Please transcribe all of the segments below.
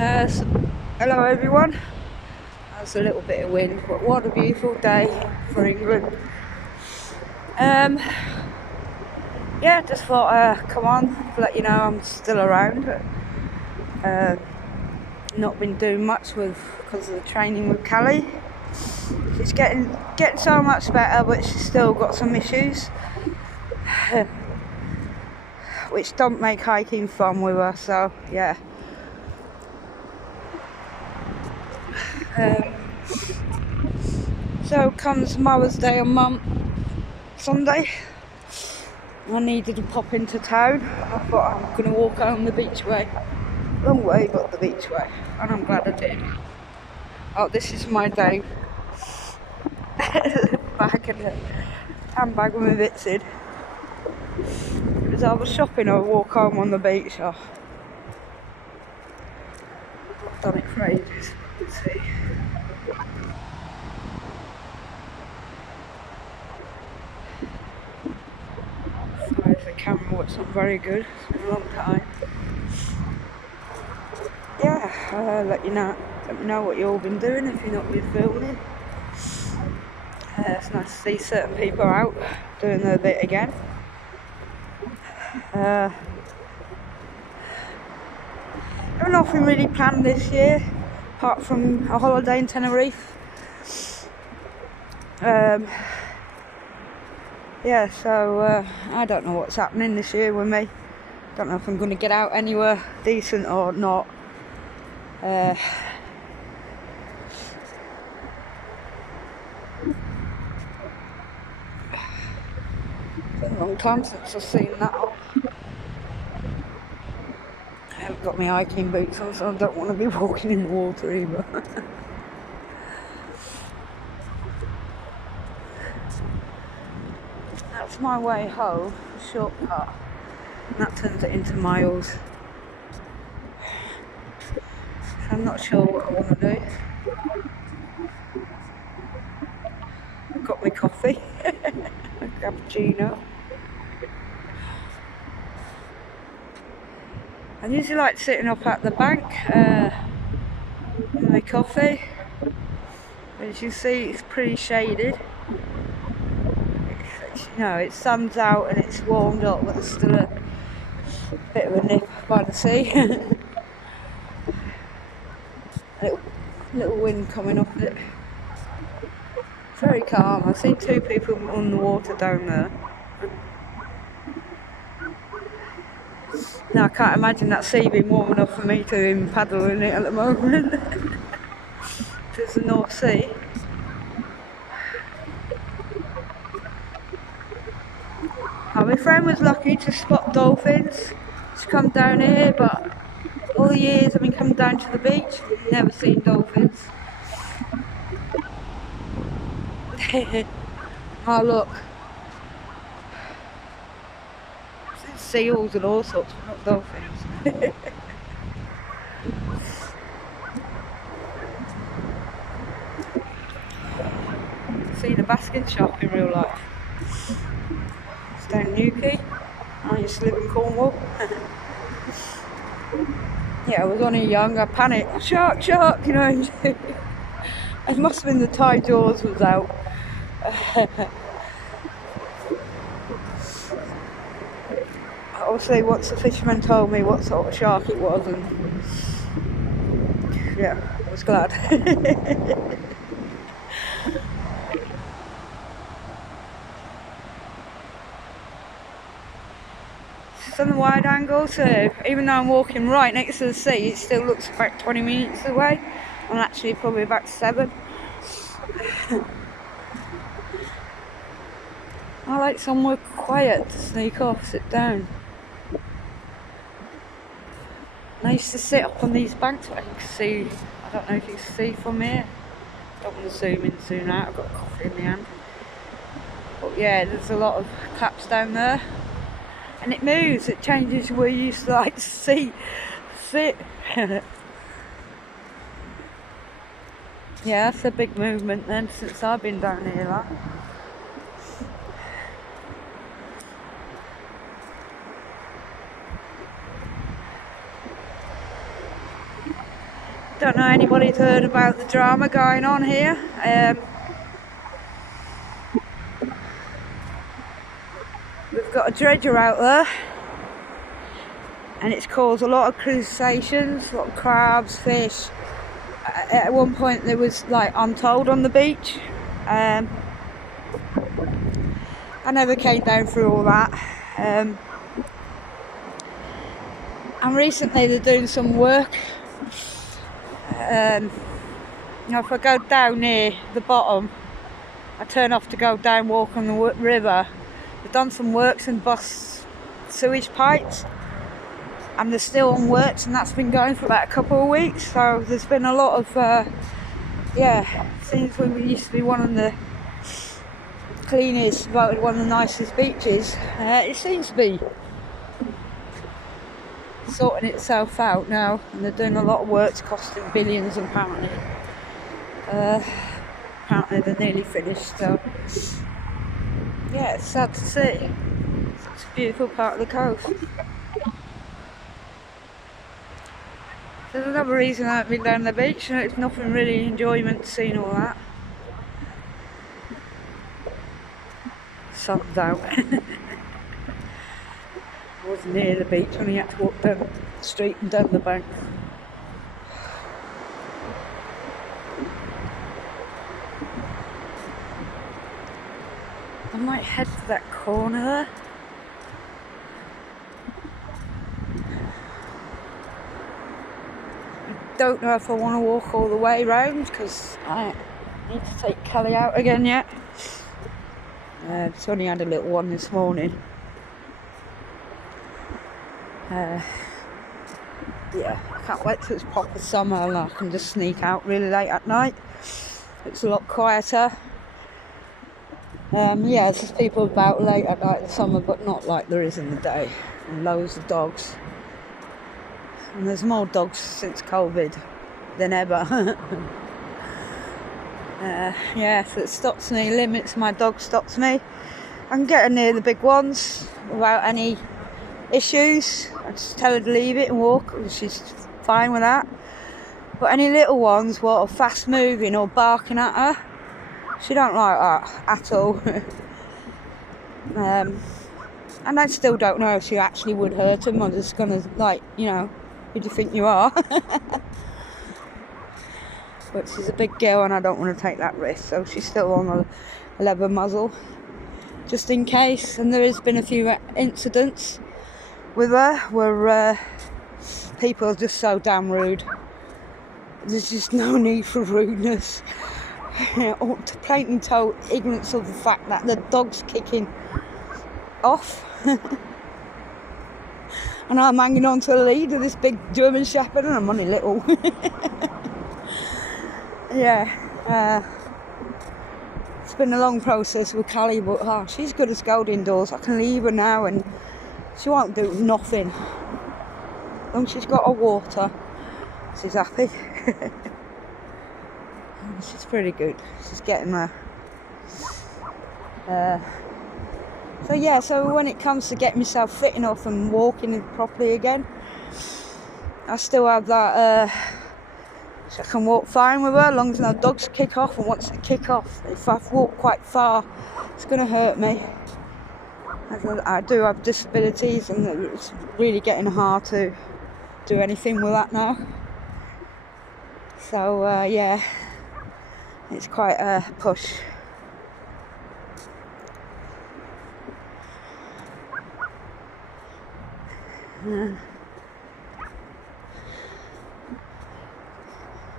So, hello everyone. That's a little bit of wind, but what a beautiful day for England. Yeah, just thought come on, to let you know I'm still around. Not been doing much because of the training with Callie. She's getting so much better, but she's still got some issues, which don't make hiking fun with her. So yeah. So comes Mother's Day on Sunday. I needed to pop into town. I thought I'm going to walk home the beach way. Long way, but the beach way. And I'm glad I did. Oh, this is my day. Bag and a handbag with my bits in. It was either shopping or walk home on the beach. Oh. I've done it for ages. Let's see. Sorry if the camera was not very good. It's been a long time. Yeah, let me know what you've all been doing if you've not been filming. It's nice to see certain people out doing their bit again. I've nothing really planned this year apart from a holiday in Tenerife. Yeah, so I don't know what's happening this year with me. Don't know if I'm going to get out anywhere decent or not. It's been a long time since I've seen that off. I haven't got my hiking boots on, so I don't want to be walking in the water either. That's my way home, shortcut, and that turns it into miles. I'm not sure what I want to do. I've got my coffee, my cappuccino. I usually like sitting up at the bank with my coffee. As you see, it's pretty shaded. It sun's out and it's warmed up, but there's still a bit of a nip by the sea. little wind coming off it. Very calm. I've seen two people on the water down there. Now I can't imagine that sea being warm enough for me to even paddle in it at the moment. It's the North Sea. My friend was lucky to spot dolphins. She's come down here, but all the years I've been coming down to the beach, never seen dolphins. Oh look, seals and all sorts, but not dolphins. Seen a basking shop in real life. It's down Newquay. I used to live in Cornwall. Yeah, I was only young, I panicked. Shark, shark, you know. It must have been the tide jaws was out. Obviously, once the fisherman told me what sort of shark it was, and yeah, I was glad. It's on the wide angle, so even though I'm walking right next to the sea, it still looks about 20 minutes away. I'm actually probably about 7. I like somewhere quiet to sneak off, sit down. And I used to sit up on these banks where you can see, I don't know if you can see from here. Don't want to zoom in, zoom out, I've got a coffee in my hand. But yeah, there's a lot of claps down there. And it moves, it changes where you used to like to sit. Yeah, that's a big movement then since I've been down here. Like. Don't know anybody's heard about the drama going on here. We've got a dredger out there, and it's caused a lot of crustaceans, a lot of crabs, fish. At one point there was like untold on the beach. I never came down through all that. And recently they're doing some work. You know, if I go down near the bottom, I turn off to go down, walk on the river. They've done some works and bust sewage pipes, and they're still on works, and that's been going for about a couple of weeks. So there's been a lot of since we used to be one of the cleanest, voted one of the nicest beaches, it seems to be sorting itself out now, and they're doing a lot of works costing billions apparently. Apparently they're nearly finished, so yeah, it's sad to see. It's a beautiful part of the coast. There's another reason I haven't been down the beach, and it's nothing really enjoyment seeing all that. Sun's out. I was near the beach when you had to walk down the street and down the bank. I might head to that corner there. I don't know if I want to walk all the way round because I need to take Kelly out again yet. It's only had a little one this morning. Yeah, I can't wait till it's proper summer and I can just sneak out really late at night. It's a lot quieter. Yeah, there's people about late at night in the summer, but not like there is in the day. And loads of dogs. And there's more dogs since COVID than ever. Yeah, so it stops me, limits my dog stops me. I can get her near the big ones without any issues. I just tell her to leave it and walk, and she's fine with that. But any little ones what are fast moving or barking at her, she don't like that at all. And I still don't know if she actually would hurt him. I'm just gonna, like, you know, who do you think you are? But she's a big girl and I don't want to take that risk, so she's still on a leather muzzle just in case. And there has been a few incidents with her where people are just so damn rude. There's just no need for rudeness. Or to plain total ignorance of the fact that the dog's kicking off. And I'm hanging on to a lead of this big German Shepherd and I'm only little. Yeah, it's been a long process with Callie, but she's good as gold indoors. I can leave her now and she won't do nothing. As long as she's got her water, she's happy. She's pretty good. She's getting there. So yeah, so when it comes to getting myself fit enough and walking properly again, I still have that, so I can walk fine with her as long as no dogs kick off. And once they kick off, if I've walked quite far, it's going to hurt me. I do have disabilities and it's really getting hard to do anything with that now. So yeah, it's quite a push.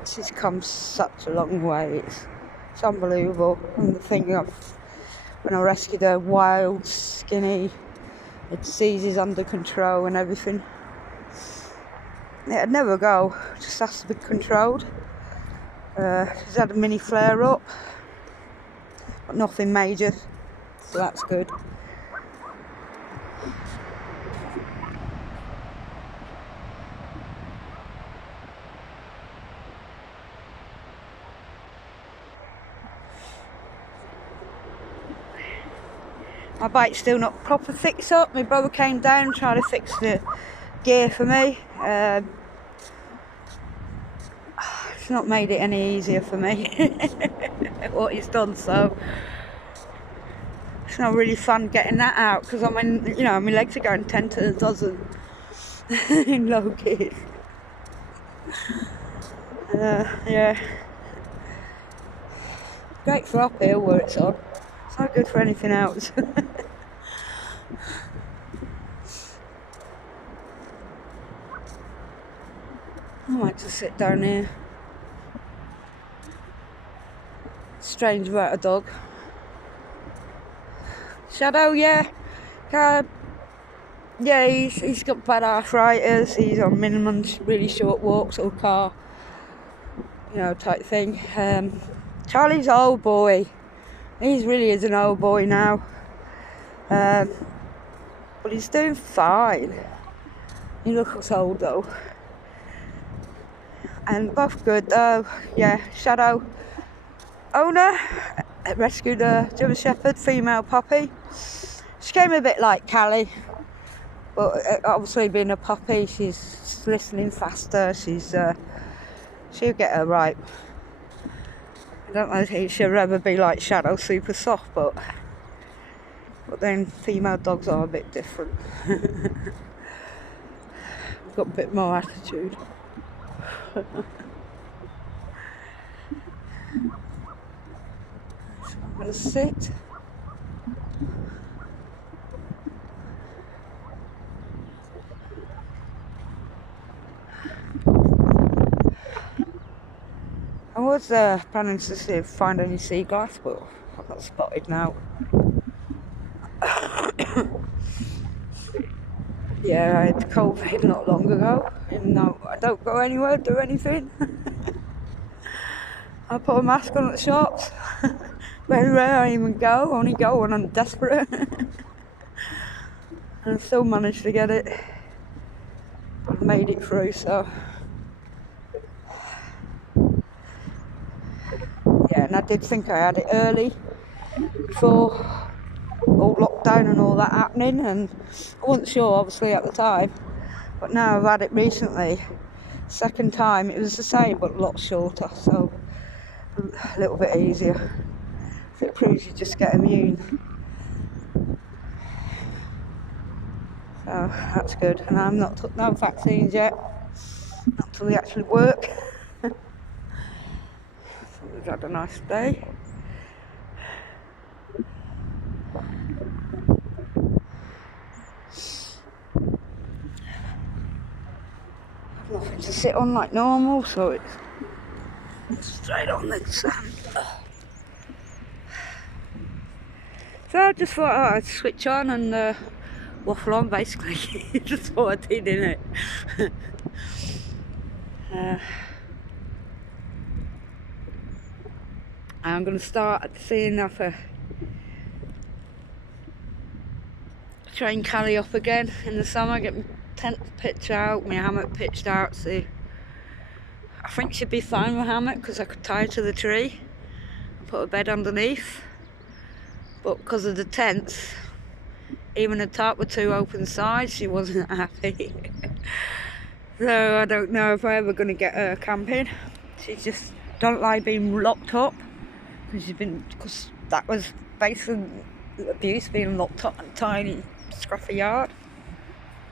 This has come such a long way. It's unbelievable. And the thing of when I rescued her, wild, skinny, her disease is under control and everything. It'd never go. It just has to be controlled. She's had a mini flare up, but nothing major, so that's good. My bike's still not proper fixed up. My brother came down and tried to fix the gear for me. It's not made it any easier for me what he's done, so it's not really fun getting that out because I'm in, you know, my legs are going 10 to the dozen in low gears. Yeah, great for uphill where it's on. It's not good for anything else. I might just sit down here. Strange about a dog. Shadow, yeah. Yeah, he's got bad arthritis. He's on minimum, really short walks or car, you know, type thing. Charlie's an old boy. He really is an old boy now. But he's doing fine. He looks old though. And both good though. Yeah, Shadow owner rescued a German Shepherd female puppy. She came a bit like Callie, but obviously being a puppy, she's listening faster. She'll get her right. I don't know if she'll ever be like Shadow, super soft, but then female dogs are a bit different. Got a bit more attitude. I'm gonna sit. I was planning to see if find any sea glass, but I've got spotted now. Yeah, I had COVID not long ago, and no, I don't go anywhere, do anything. I put a mask on at the shops. Very rare I even go, only go when I'm desperate. And I still managed to get it. I made it through, so. Yeah, and I did think I had it early, before all lockdown and all that happening, and I wasn't sure obviously at the time, but now I've had it recently. Second time it was the same but a lot shorter, so a little bit easier. So it proves you just get immune, so that's good. And I'm not took no vaccines yet, not until they actually work. So we've had a nice day. Nothing to sit on like normal, so it's straight on the sand. So I just thought I'd switch on and waffle on, basically. Just what I did, innit? I'm going to start seeing if I train Callie up again in the summer, get my tent pitched out, my hammock pitched out. See, I think she'd be fine with hammock because I could tie her to the tree and put a bed underneath. But because of the tents, even the top with two open sides, she wasn't happy. So I don't know if I'm ever going to get her camping. She just don't like being locked up, because that was basically abuse, being locked up in a tiny scruffy yard.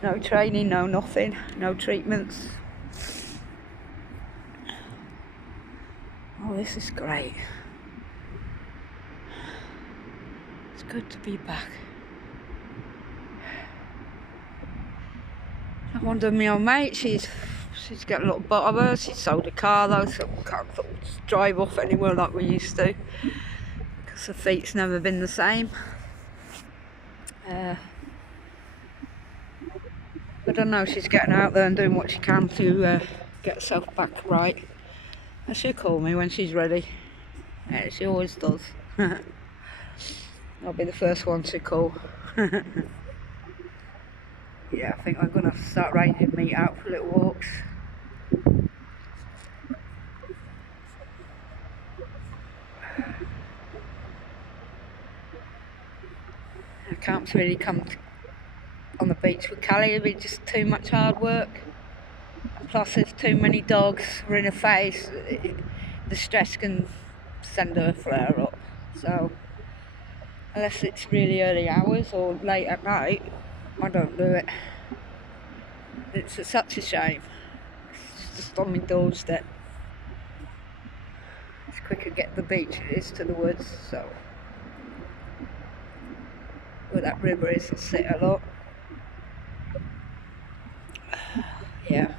No training, no nothing, no treatments. Oh, this is great. It's good to be back. I wonder, my old mate, she's getting a lot of her. She sold a car though, so we can't drive off anywhere like we used to, because her feet's never been the same. I don't know, she's getting out there and doing what she can to get herself back right. And she'll call me when she's ready. Yeah, she always does. I'll be the first one to call. Yeah, I think I'm going to start arranging meet out for little walks. I can't really come on the beach with Callie, it'd be just too much hard work. Plus, if too many dogs are in a face, the stress can send a flare up. So, unless it's really early hours or late at night, I don't do it. It's such a shame. It's just on my doorstep. It's quicker to get to the beach than it is to the woods, so where that river is, I sit a lot. Yeah.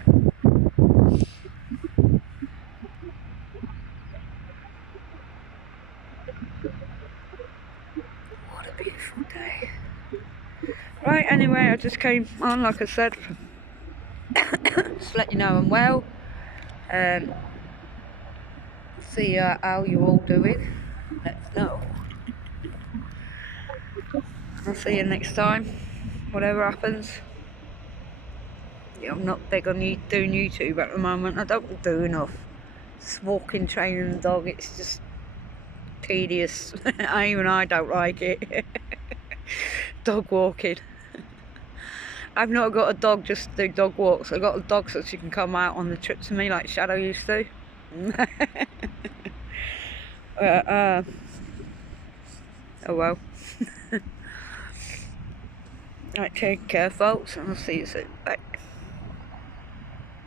What a beautiful day. Right, anyway, I just came on, like I said, just let you know I'm well. See how you're all doing. Let us know. I'll see you next time, whatever happens. Yeah, I'm not big on doing YouTube at the moment. I don't do enough. Just walking, training the dog, it's just tedious. Even I don't like it. Dog walking. I've not got a dog just to do dog walks. I've got a dog so she can come out on the trip to me like Shadow used to. Oh well. Right, take care folks, and I'll see you soon. Bye.